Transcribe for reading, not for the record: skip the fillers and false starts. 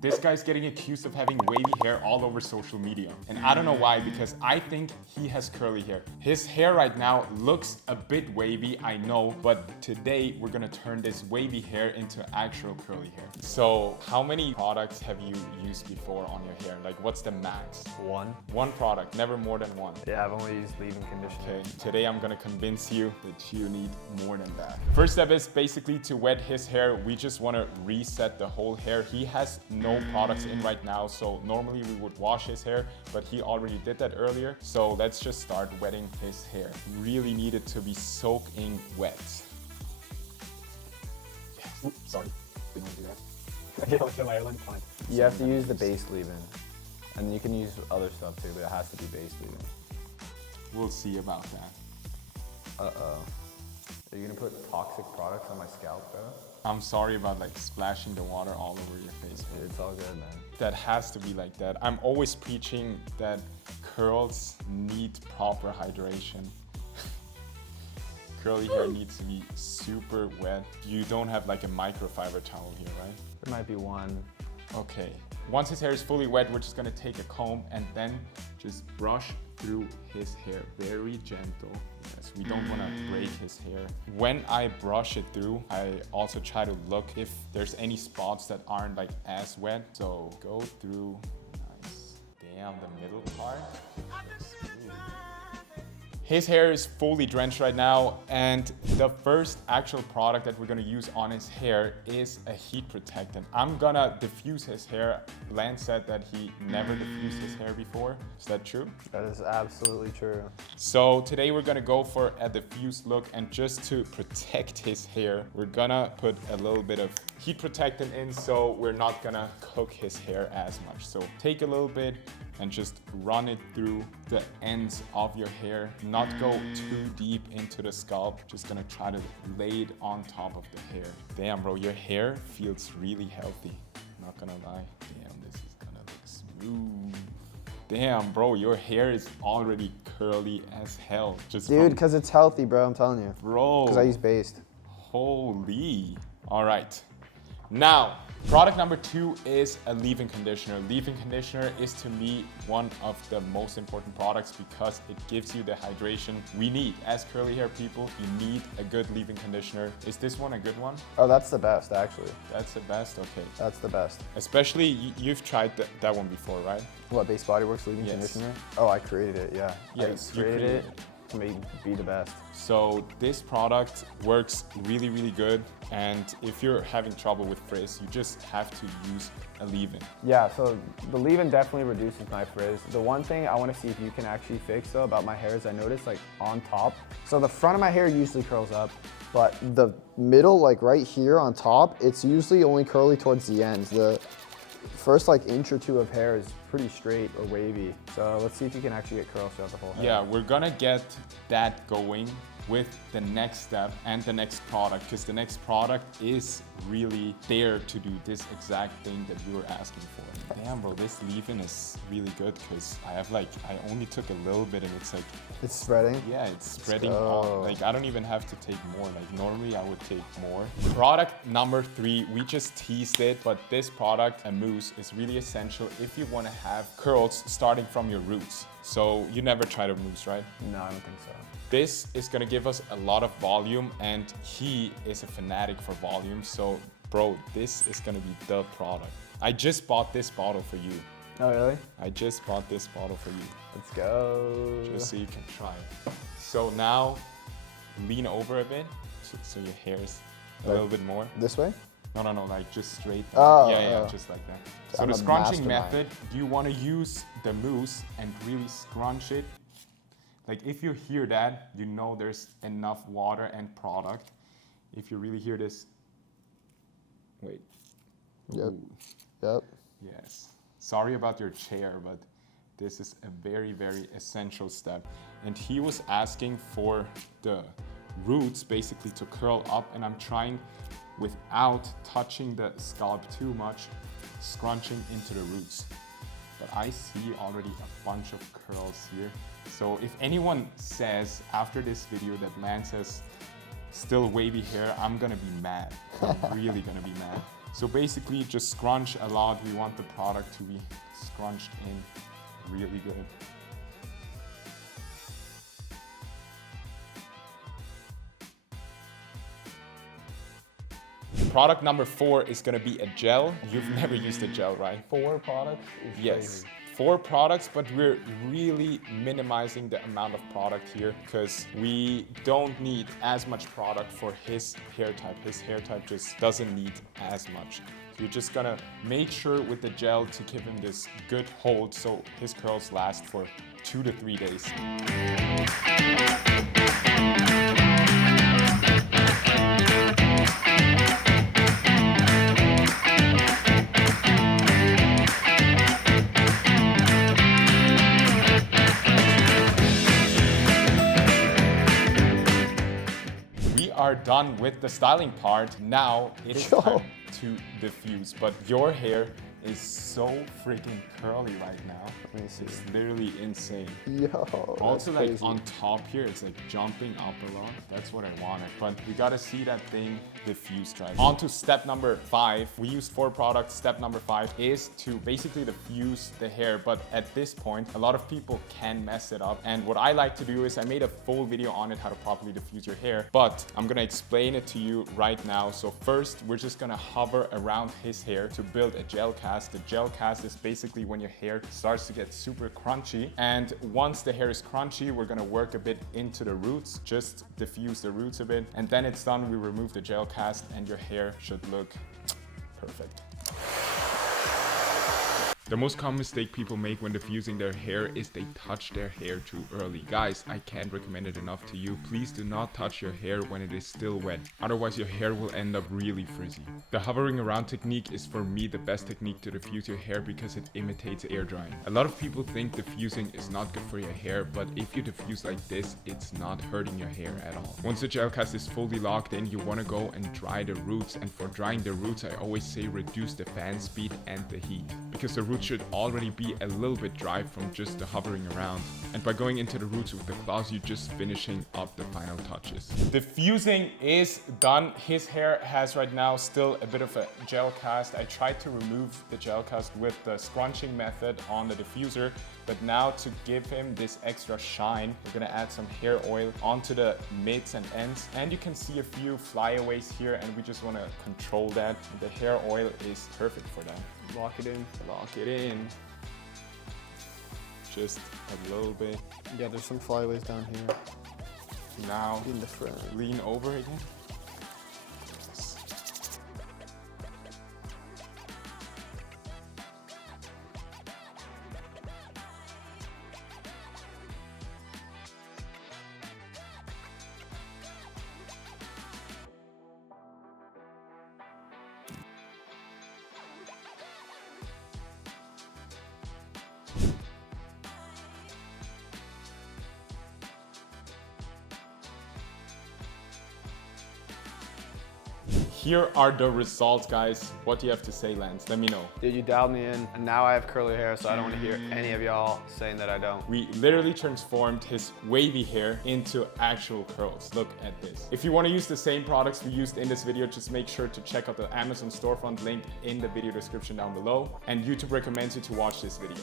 This guy's getting accused of having wavy hair all over social media. And I don't know why, because I think he has curly hair. His hair right now looks a bit wavy, I know, but today we're gonna turn this wavy hair into actual curly hair. So how many products have you used before on your hair? Like, what's the max? One product, never more than one. Yeah, I've only used leave-in conditioner. Okay, today I'm gonna convince you that you need more than that. First step is basically to wet his hair. We just wanna reset the whole hair. He has no products in right now, so normally we would wash his hair, but he already did that earlier. So let's just start wetting his hair. Really need it to be soaking wet. Yes. Oops, sorry, didn't want to do that. You have to use the base leave-in. And you can use other stuff too, but it has to be base leave-in. We'll see about that. Uh-oh. Are you gonna put toxic products on my scalp, bro? I'm sorry about like splashing the water all over your face. Dude, it's all good, man. That has to be like that. I'm always preaching that curls need proper hydration. Curly hair needs to be super wet. You don't have like a microfiber towel here, right? There might be one. Okay. Once his hair is fully wet, we're just gonna take a comb and then just brush through his hair. Very gentle. Yes, we don't wanna break his hair. When I brush it through, I also try to look if there's any spots that aren't like as wet. So go through, nice. Damn, the middle part. His hair is fully drenched right now, and the first actual product that we're gonna use on his hair is a heat protectant. I'm gonna diffuse his hair. Lance said that he never diffused his hair before. Is that true? That is absolutely true. So today we're gonna go for a diffused look, and just to protect his hair, we're gonna put a little bit of heat protectant in, so we're not gonna cook his hair as much. So take a little bit and just run it through the ends of your hair. Not go too deep into the scalp. Just gonna try to lay it on top of the hair. Damn, bro, your hair feels really healthy. Not gonna lie. Damn, this is gonna look smooth. Damn, bro, your hair is already curly as hell. Just Dude, because it's healthy, bro, I'm telling you. Bro. Because I use based. Holy. All right. Now, product number 2 is a leave-in conditioner. Leave-in conditioner is to me one of the most important products because it gives you the hydration we need. As curly hair people, you need a good leave-in conditioner. Is this one a good one? Oh, that's the best, actually. That's the best? Okay. That's the best. Especially, you've tried that one before, right? What, Base Body Works leave-in conditioner? Oh, I created it, yeah. Yes, I created it to be the best. So this product works really, really good. And if you're having trouble with frizz, you just have to use a leave-in. Yeah, so the leave-in definitely reduces my frizz. The one thing I want to see if you can actually fix though about my hair is I noticed like on top. So the front of my hair usually curls up, but the middle, like right here on top, it's usually only curly towards the ends. The first like inch or two of hair is pretty straight or wavy. So let's see if you can actually get curls throughout the whole hair. Yeah, we're gonna get that going with the next step and the next product, because the next product is really there to do this exact thing that you were asking for. Damn, bro, this leave-in is really good because I only took a little bit and it's like... It's spreading? Yeah, it's spreading out. Like, I don't even have to take more. Like, normally I would take more. Product number 3, we just teased it, but this product, a mousse, is really essential if you want to have curls starting from your roots. So you never tried a mousse, right? No, I don't think so. This is gonna give us a lot of volume, and he is a fanatic for volume. So, bro, this is gonna be the product. I just bought this bottle for you. Oh, really? I just bought this bottle for you. Let's go. Just so you can try it. So now, lean over a bit, so your hair's a little bit more. This way? No, like just straight. Oh, yeah, just like that. So I'm the a scrunching mastermind. method, you wanna use the mousse and really scrunch it. Like if you hear that, you know there's enough water and product. If you really hear this, wait. Yep. Ooh. Yep. Yes. Sorry about your chair, but this is a very, very essential step. And he was asking for the roots basically to curl up, and I'm trying, without touching the scalp too much, scrunching into the roots. But I see already a bunch of curls here. So if anyone says after this video that Lance has still wavy hair, I'm gonna be mad. I'm really gonna be mad. So basically just scrunch a lot. We want the product to be scrunched in really good. Product number 4 is gonna be a gel. You've never used a gel, right? 4 products? Is Yes. crazy. 4 products, but we're really minimizing the amount of product here because we don't need as much product for his hair type. His hair type just doesn't need as much. So we're just gonna make sure with the gel to give him this good hold so his curls last for 2 to 3 days. Are done with the styling part. Now it is time to diffuse, but your hair is so freaking curly right now. Let me see. It's literally insane. Yo, Also, that's like crazy. on top here, it's like jumping up a lot. That's what I wanted, but we gotta see that thing diffused right. On to step number 5. We used 4 products. Step number 5 is to basically diffuse the hair, but at this point, a lot of people can mess it up. And what I like to do is I made a full video on it, how to properly diffuse your hair, but I'm gonna explain it to you right now. So first, we're just gonna hover around his hair to build a gel cast. The gel cast is basically when your hair starts to get super crunchy. And once the hair is crunchy, we're gonna work a bit into the roots, just diffuse the roots a bit. And then it's done, we remove the gel cast and your hair should look perfect. The most common mistake people make when diffusing their hair is they touch their hair too early. Guys, I can't recommend it enough to you. Please do not touch your hair when it is still wet. Otherwise, your hair will end up really frizzy. The hovering around technique is for me the best technique to diffuse your hair because it imitates air drying. A lot of people think diffusing is not good for your hair, but if you diffuse like this, it's not hurting your hair at all. Once the gel cast is fully locked in, you want to go and dry the roots. And for drying the roots, I always say reduce the fan speed and the heat, because the roots should already be a little bit dry from just the hovering around. And by going into the roots with the claws, you're just finishing up the final touches. Diffusing is done. His hair has right now still a bit of a gel cast. I tried to remove the gel cast with the scrunching method on the diffuser, but now to give him this extra shine, we're gonna add some hair oil onto the mids and ends. And you can see a few flyaways here, and we just wanna control that. The hair oil is perfect for that. Lock it in. Lock it in. Just a little bit. Yeah, there's some flyaways down here. Now, In the front. lean over again. Yes. Here are the results, guys. What do you have to say, Lance? Let me know. Dude, you dialed me in, and now I have curly hair, so I don't want to hear any of y'all saying that I don't. We literally transformed his wavy hair into actual curls. Look at this. If you want to use the same products we used in this video, just make sure to check out the Amazon storefront link in the video description down below. And YouTube recommends you to watch this video.